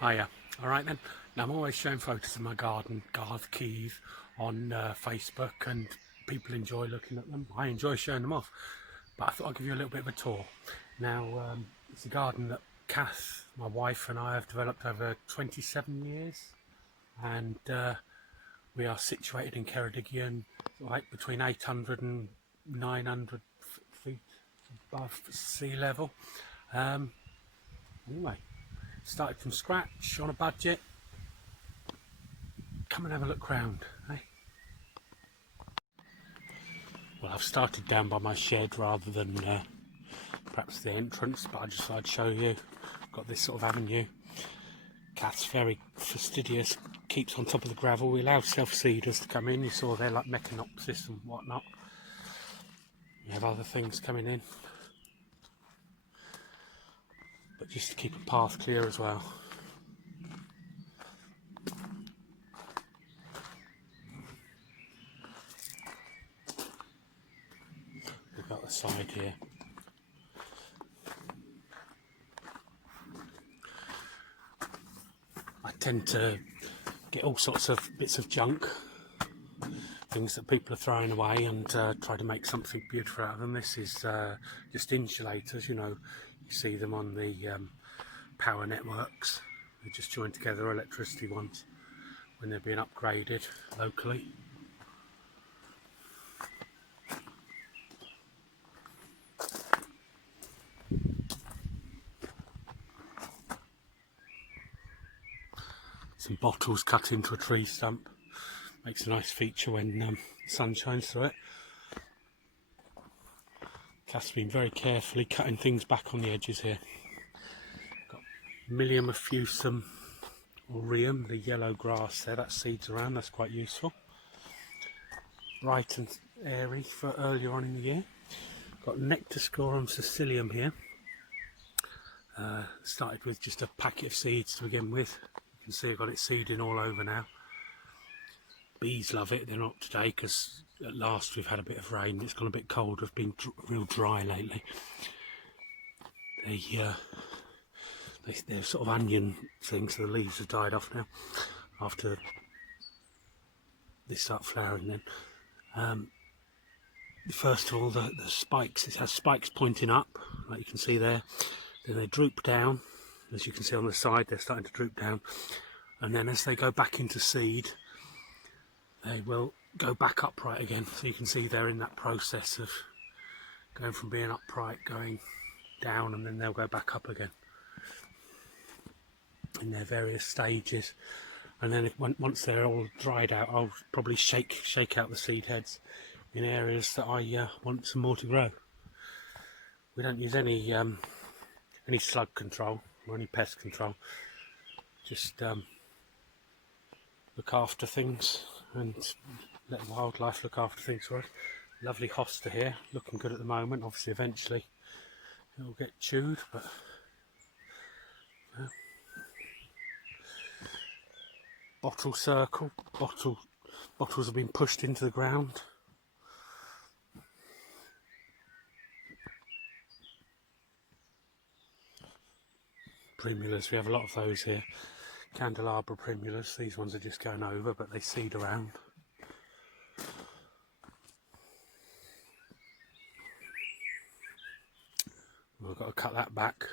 Hiya. Alright then, now I'm always showing photos of my garden, Gardd Cudd, on Facebook, and people enjoy looking at them. I enjoy showing them off, but I thought I'd give you a little bit of a tour. Now, it's a garden that Kath, my wife, and I have developed over 27 years, and we are situated in Ceredigion, like between 800 and 900 feet above sea level. Anyway, started from scratch on a budget. Come and have a look round, eh? Well, I've started down by my shed rather than perhaps the entrance, but I just thought I'd show you. Got this sort of avenue. Kath's very fastidious, keeps on top of the gravel. We allow self-seeders to come in. You saw there, like Mechanopsis and whatnot. You have other things coming in, but just to keep a path clear as well. We've got the side here. I tend to get all sorts of bits of junk, things that people are throwing away, and try to make something beautiful out of them. This is just insulators, you know, you see them on the power networks. They're just joined together, electricity ones, when they're being upgraded locally. Some bottles cut into a tree stump. Makes a nice feature when the sun shines through it. Kath's been very carefully cutting things back on the edges here. Got Milium effusum aureum, the yellow grass there, that seeds around, that's quite useful. Bright and airy for earlier on in the year. Got Nectascorum sicilium here. Started with just a packet of seeds to begin with. You can see I've got it seeding all over now. Bees love it. They're not today because at last we've had a bit of rain. It's gone a bit cold. We've been real dry lately. They're sort of onion things, so the leaves have died off now. After they start flowering then. First of all, the spikes, it has spikes pointing up, like you can see there. Then they droop down, as you can see on the side, they're starting to droop down. And then as they go back into seed, they will go back upright again. So you can see they're in that process of going from being upright, going down, and then they'll go back up again in their various stages. And then once they're all dried out, I'll probably shake out the seed heads in areas that I want some more to grow. We don't use any slug control or any pest control. Just look after things and let wildlife look after things for us. Lovely hosta here, looking good at the moment. Obviously eventually it'll get chewed, but bottle circle, bottles have been pushed into the ground. Primulas, we have a lot of those here. Candelabra Primulas, these ones are just going over, but they seed around. We've got to cut that back,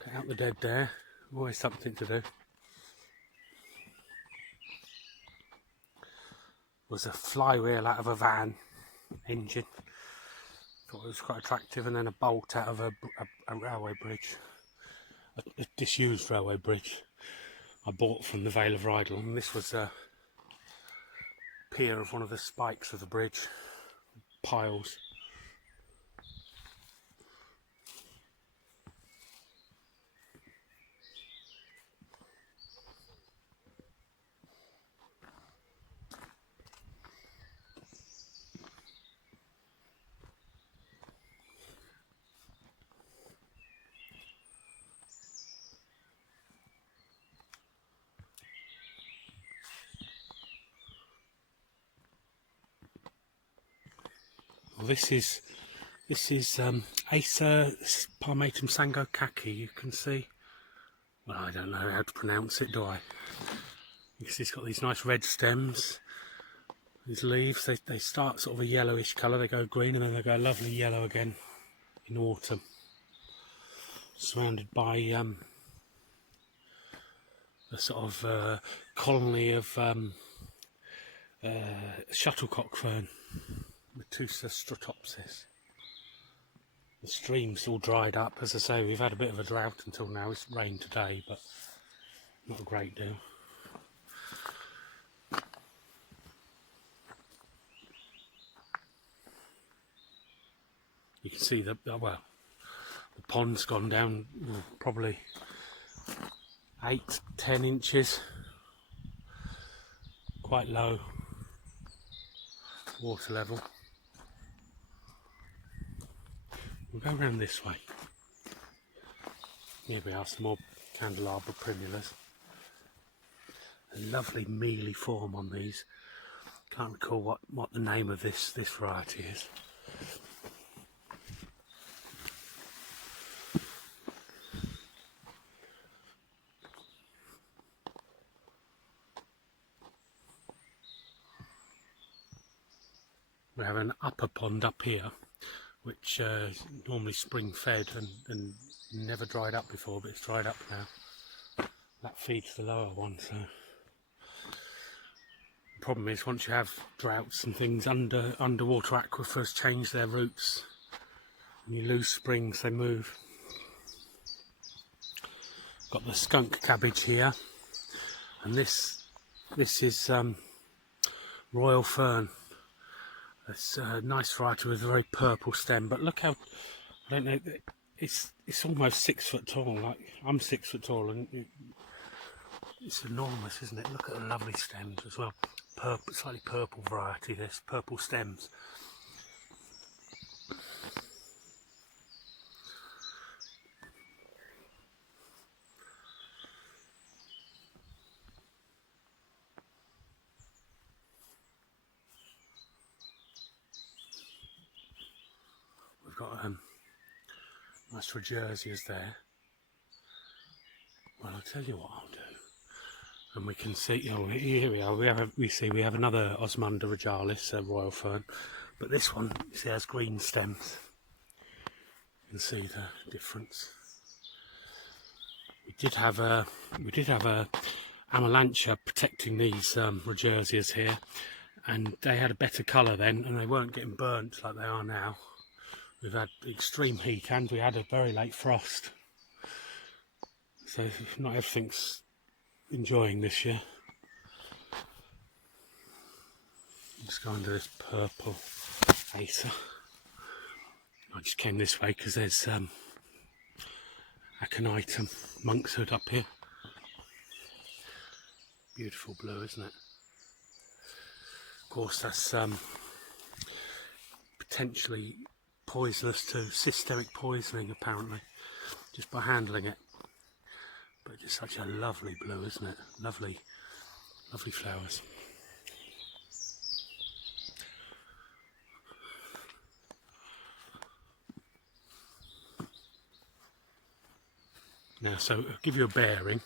cut out the dead there, always something to do. Was a flywheel out of a van engine, thought it was quite attractive, and then a bolt out of a railway bridge, a disused railway bridge I bought from the Vale of Rydal, and this was a pier of one of the spikes of the bridge, piles. Well, this is Acer palmatum sangokaki. You can see well, I don't know how to pronounce it, do I? You can see it's got these nice red stems. These leaves, they start sort of a yellowish colour, they go green and then they go lovely yellow again in autumn. Surrounded by a sort of colony of shuttlecock fern, Metusa stratopsis. The stream's all dried up. As I say, we've had a bit of a drought until now. It's rained today, but not a great deal. You can see the pond's gone down probably 8-10 inches. Quite low water level. We'll go around this way. Here we are, some more Candelabra Primulas. A lovely mealy form on these. Can't recall what the name of this variety is. We have an upper pond up here, which is normally spring fed and never dried up before, but it's dried up now. That feeds the lower one, so the problem is once you have droughts and things, underwater aquifers change their roots and you lose springs, they move. Got the skunk cabbage here, and this is royal fern. It's a nice variety with a very purple stem, but look how, I don't know, it's almost 6 foot tall. Like, I'm 6 foot tall, and it's enormous, isn't it? Look at the lovely stems as well. Slightly purple variety, this purple stems. We've got nice Rhododendrons there. Well, I'll tell you what I'll do. And we can see, you know, here we are. We have another Osmunda regalis, royal fern, but this one, you see, has green stems. You can see the difference. We did have a Amalantia protecting these Rhododendrons here, and they had a better colour then, and they weren't getting burnt like they are now. We've had extreme heat and we had a very late frost, so not everything's enjoying this year. Let's go under this purple Acer. I just came this way because there's Aconitum monkshood up here. Beautiful blue, isn't it? Of course, that's potentially poisonous too, systemic poisoning apparently, just by handling it. But just such a lovely blue, isn't it? Lovely, lovely flowers. Now, so I'll give you a bearing.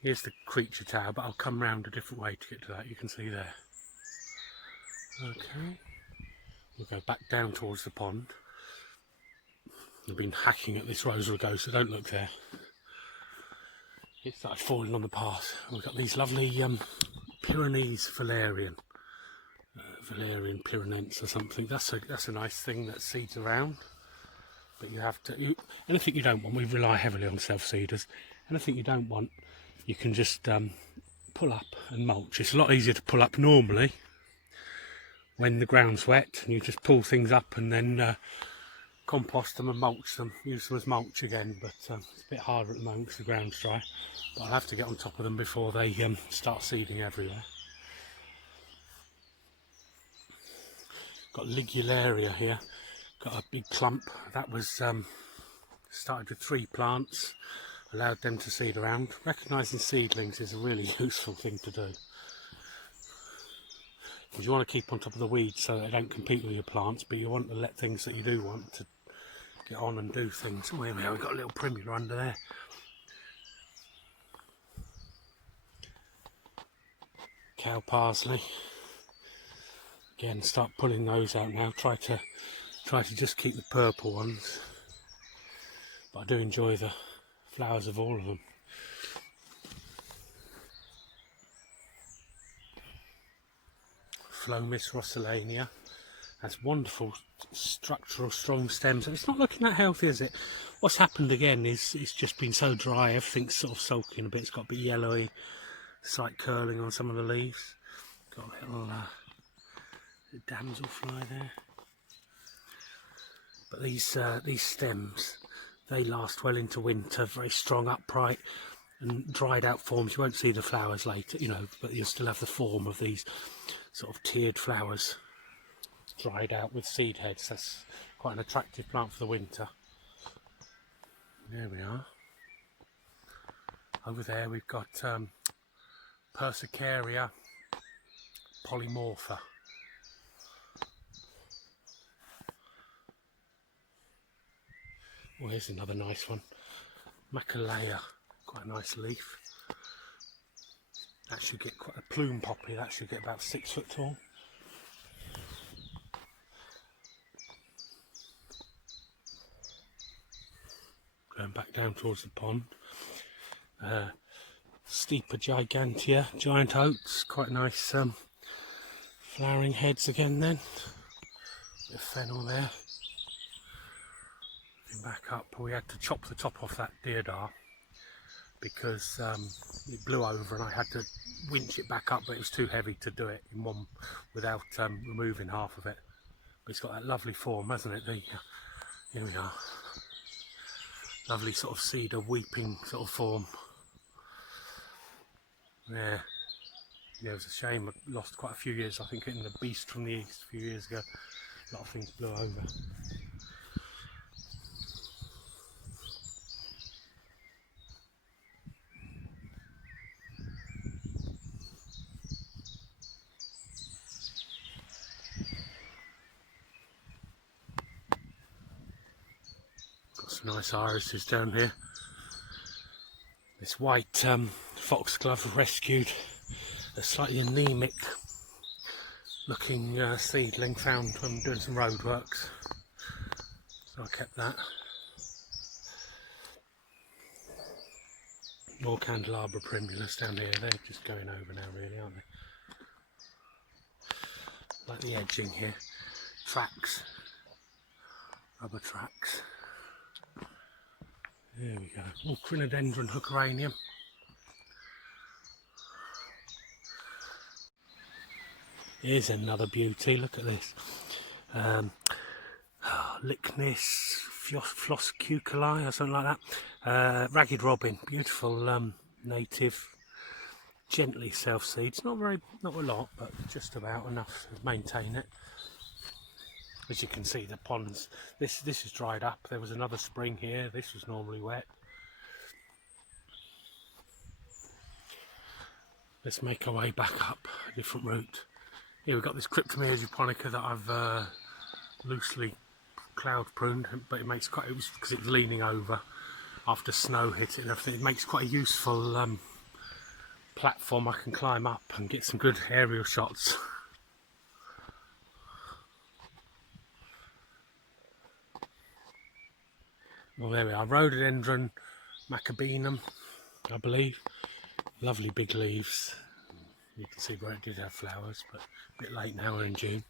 Here's the creature tower, but I'll come round a different way to get to that. You can see there. Okay. We'll go back down towards the pond. I've been hacking at this rose rugo, so don't look there. It started falling on the path. We've got these lovely Pyrenees valerian, Valerian pyrenense or something. That's a nice thing that seeds around. But you have to, anything you don't want, we rely heavily on self-seeders. Anything you don't want, you can just pull up and mulch. It's a lot easier to pull up normally when the ground's wet, and you just pull things up and then compost them and mulch them, use them as mulch again. But it's a bit harder at the moment because the ground's dry. But I'll have to get on top of them before they start seeding everywhere. Got Ligularia here. Got a big clump that was started with 3 plants, allowed them to seed around. Recognising seedlings is a really useful thing to do, because you want to keep on top of the weeds so they don't compete with your plants, but you want to let things that you do want to get on and do things. Oh, here we are, we've got a little primula under there. cow parsley. Again, start pulling those out now. Try to just keep the purple ones, but I do enjoy the flowers of all of them. Phlomis rosalania has wonderful structural strong stems. It's not looking that healthy, is it? What's happened again is it's just been so dry, everything's sort of sulking a bit. It's got a bit yellowy, slight curling on some of the leaves. Got a little damselfly there. But these stems, they last well into winter, very strong, upright and dried out forms. You won't see the flowers later, you know, but you'll still have the form of these sort of tiered flowers, dried out with seed heads. That's quite an attractive plant for the winter. There we are. Over there we've got Persicaria polymorpha. Oh, here's another nice one. Macalea, quite a nice leaf. That should get quite a plume poppy, that should get about 6 foot tall. Going back down towards the pond. Steeper gigantea, giant oats, quite nice flowering heads again then. Bit of fennel there. Back up, we had to chop the top off that deodar because it blew over and I had to winch it back up, but it was too heavy to do it in one without removing half of it. But it's got that lovely form, hasn't it? Here we are. Lovely sort of cedar weeping sort of form. Yeah, it was a shame. I lost quite a few years, I think, in the Beast from the East a few years ago. A lot of things blew over. Nice irises down here. This white foxglove rescued a slightly anemic looking seedling found when doing some road works, so I kept that. More Candelabra Primulas down here. They're just going over now really, aren't they? Like the edging here. Tracks, rubber tracks. There we go. Oh, Rhododendron Hookeranium. Here's another beauty. Look at this. Lychnis Flosscuculi or something like that. Ragged Robin. Beautiful native, gently self-seeds. Not a lot, but just about enough to maintain it. As you can see, the ponds, this is dried up. There was another spring here. This was normally wet. Let's make our way back up a different route. Here we've got this Cryptomere japonica that I've loosely cloud pruned, but it makes quite, it was because it was leaning over after snow hit it and everything. It makes quite a useful platform I can climb up and get some good aerial shots. Well, there we are, Rhododendron Macabinum, I believe. Lovely big leaves. You can see where it did have flowers, but a bit late now, we're in June.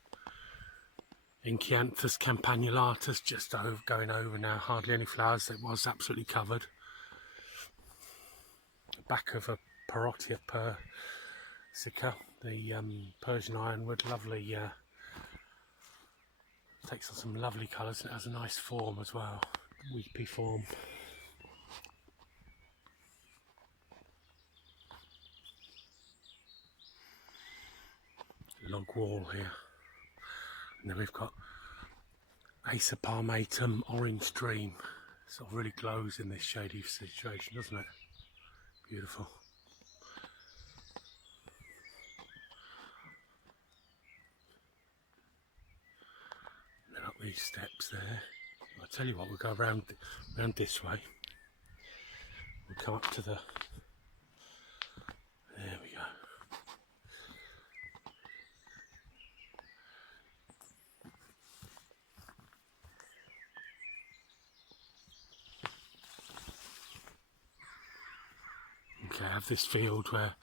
Inchianthus campanulatus, just going over now, hardly any flowers. It was absolutely covered. Back of a Parotia persica, the Persian ironwood, lovely, takes on some lovely colours and it has a nice form as well. Weepy form. Log wall here. And then we've got Acer palmatum orange dream. Sort of really glows in this shady situation, doesn't it? Beautiful. And then up these steps there. I'll tell you what, we'll go around this way. We'll come up to the... There we go. okay, have this field where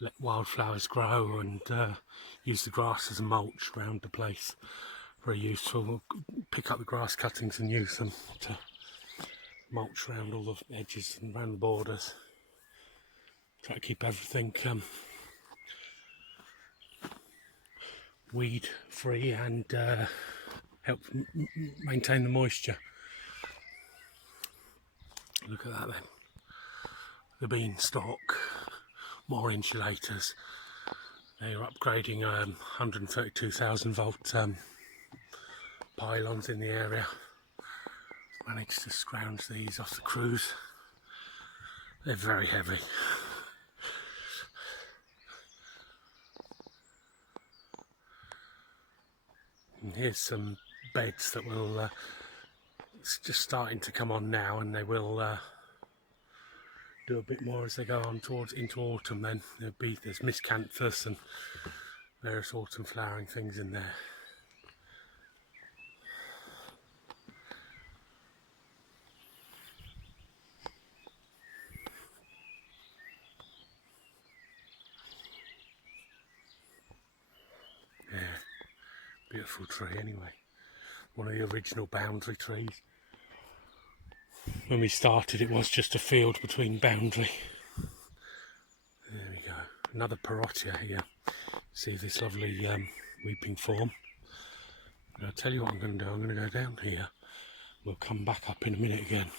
let wildflowers grow and use the grass as a mulch around the place. Very useful. We'll pick up the grass cuttings and use them to mulch around all the edges and around the borders. Try to keep everything weed free and help maintain the moisture. Look at that then. The beanstalk, more insulators. They are upgrading 132,000 volt pylons in the area. Managed to scrounge these off the cruise. They're very heavy. And here's some beds that will it's just starting to come on now, and they will do a bit more as they go on into autumn. Then there's miscanthus and various autumn flowering things in there. Yeah, beautiful tree anyway. One of the original boundary trees. When we started, it was just a field between boundary. There we go. Another parotia here. See this lovely weeping form. I'll tell you what I'm going to do. I'm going to go down here. We'll come back up in a minute again.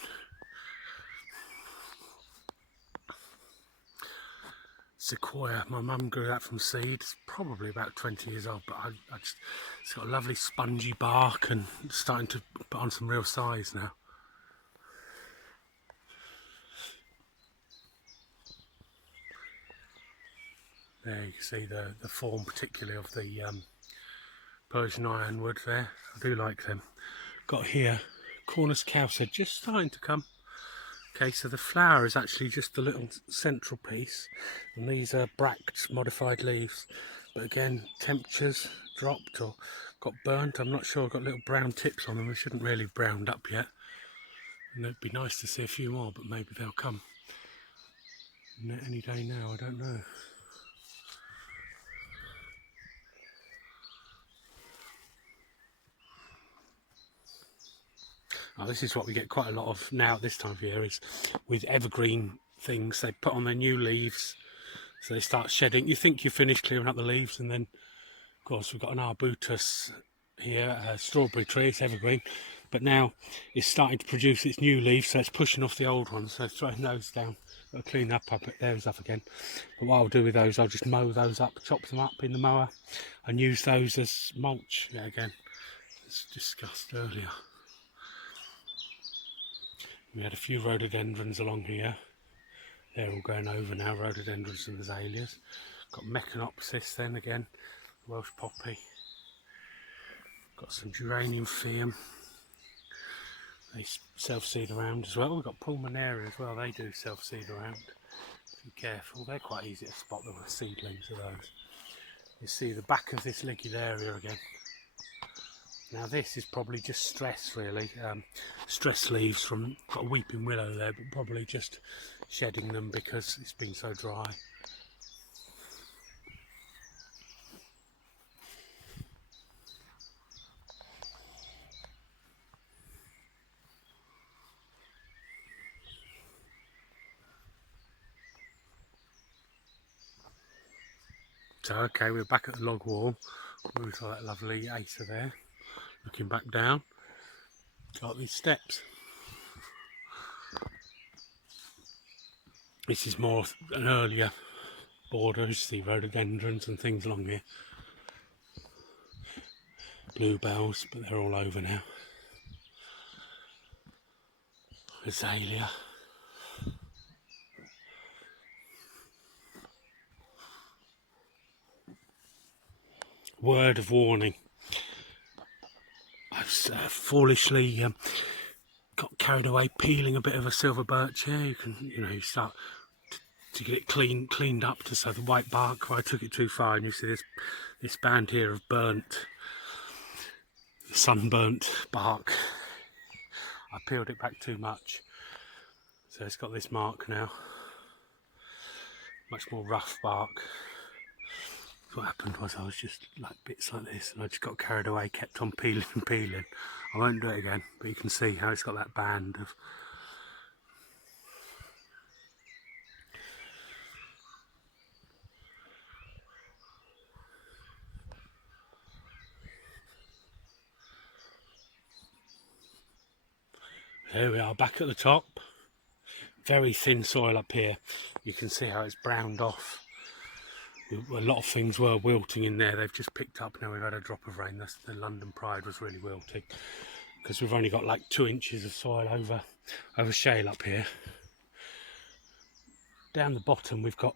Sequoia. My mum grew that from seed. It's probably about 20 years old, but it's got a lovely spongy bark and it's starting to put on some real size now. There you can see the form particularly of the Persian ironwood there. I do like them. Got here Cornus cowshead just starting to come. Okay, so the flower is actually just the little central piece, and these are bract modified leaves. But again, temperatures dropped or got burnt. I'm not sure. Got little brown tips on them. They shouldn't really have browned up yet. And it'd be nice to see a few more, but maybe they'll come any day now. I don't know. Oh, this is what we get quite a lot of now at this time of year, is with evergreen things. They put on their new leaves, so they start shedding. You think you're finished clearing up the leaves, and then, of course, we've got an arbutus here, a strawberry tree, it's evergreen, but now it's starting to produce its new leaves, so it's pushing off the old ones. So throwing those down, I'll clean up those up again. But what I'll do with those, I'll just mow those up, chop them up in the mower, and use those as mulch. Yeah, again, as discussed earlier. We had a few rhododendrons along here. They're all going over now, rhododendrons and azaleas. Got Mecanopsis then again, Welsh poppy. Got some geranium pheum. They self-seed around as well. We've got pulmonaria as well, they do self-seed around. Be careful, they're quite easy to spot, the seedlings of those. You see the back of this ligularia again. Now this is probably just stress really, stress leaves from, got a weeping willow there, but probably just shedding them because it's been so dry. So okay, we're back at the log wall. We've got that lovely Acer there. Looking back down, got these steps. This is more an earlier border. You see rhododendrons and things along here. Bluebells, but they're all over now. Azalea. Word of warning. I've foolishly got carried away peeling a bit of a silver birch here. You start to get it cleaned up to so the white bark. I took it too far, and you see this band here of sunburnt bark. I peeled it back too much, so it's got this mark now. much more rough bark. What happened was I was just like bits like this and I just got carried away, kept on peeling and peeling. I won't do it again, but you can see how it's got that band of Here we are back at the top. Very thin soil up here. You can see how it's browned off. A lot of things were wilting in there. They've just picked up now. We've had a drop of rain. That's the London Pride was really wilting because we've only got like 2 inches of soil over shale up here. Down the bottom we've got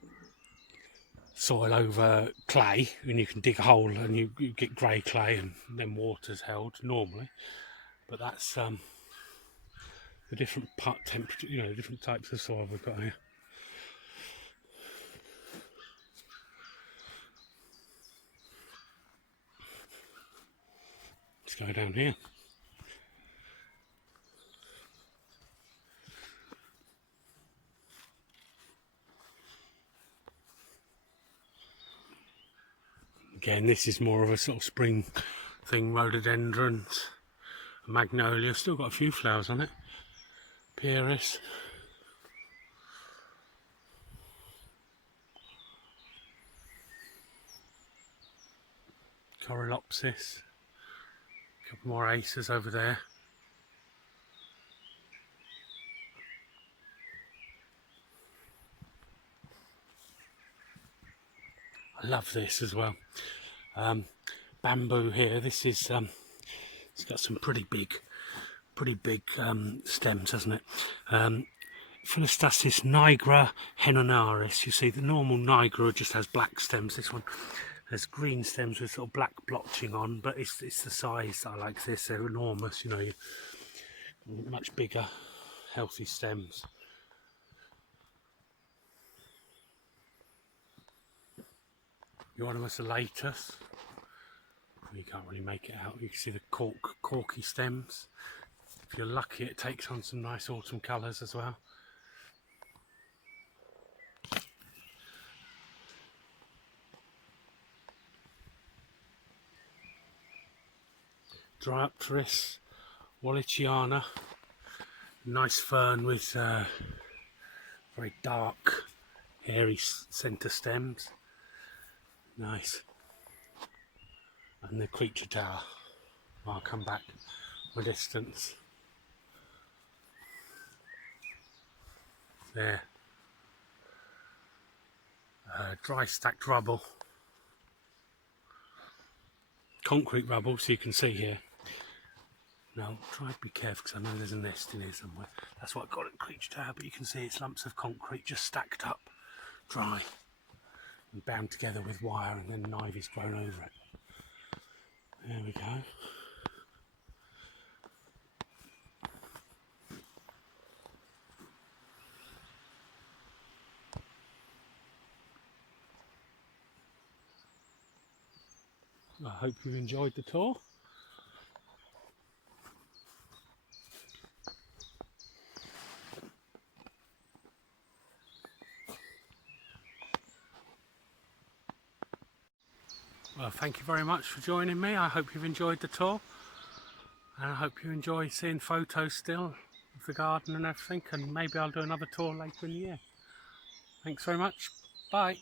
soil over clay, and you can dig a hole and you get grey clay, and then water's held normally. But that's the different temperature, you know, different types of soil we've got here. Let's go down here. Again, this is more of a sort of spring thing. Rhododendrons, Magnolia, still got a few flowers on it. Pieris. Corylopsis. A couple more aces over there. I love this as well. Bamboo here. This is it's got some pretty big stems, hasn't it? Philistasis nigra henonaris. You see, the normal nigra just has black stems. This one has green stems with sort of black blotching on, but it's the size that I like. This, they're enormous. You know, much bigger, healthy stems. Euonymus elatus. You can't really make it out. You can see the corky stems. If you're lucky, it takes on some nice autumn colours as well. Dryopteris walliciana. Nice fern with very dark, hairy centre stems. Nice. And the creature tower. I'll come back from a distance. There. Dry stacked rubble. Concrete rubble, so you can see here. Now, try to be careful because I know there's a nest in here somewhere. That's what I got at Creature Tower, but you can see it's lumps of concrete just stacked up, dry, and bound together with wire, and then an ivy's grown over it. There we go. I hope you've enjoyed the tour. Well, thank you very much for joining me. I hope you've enjoyed the tour, and I hope you enjoy seeing photos still of the garden and everything, and maybe I'll do another tour later in the year. Thanks very much. Bye.